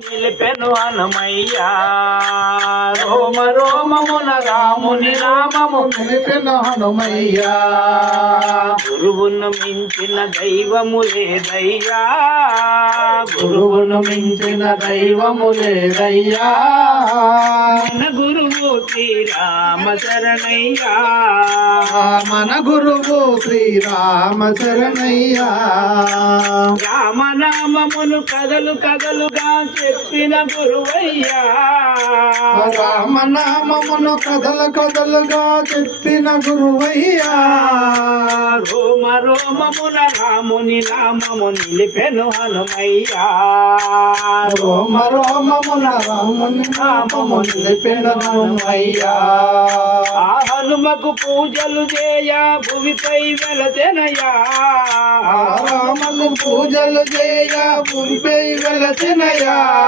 నిలిపెను హనుమయ్యా రోమ రోమమున రాముని నామము నిలిపెను హనుమయ్యా గురువును మించిన దైవము లేదయ్యా గురువును మించిన దైవము లేదయ్యా మన గురువు శ్రీరామ శరణయ్యా మన గురువు శ్రీరామ శరణయ్యా రామనామమును కథలు కథలుగా చెప్పిన గురువయ్యా రామనామమును కథలు కథలుగా చెప్పిన గురువయ్యా రోమ రోమమున రాముని నామము నిలిపెను హనుమయ్యా రోమ రోమమున రాముని నామము నిలిపెను హనుమయ్యా ఆ హనుమకు పూజలు చేయ భూమిపై వెలసెనయ్యా రామను పూజలు చేయ భూమిపై వెలసినయా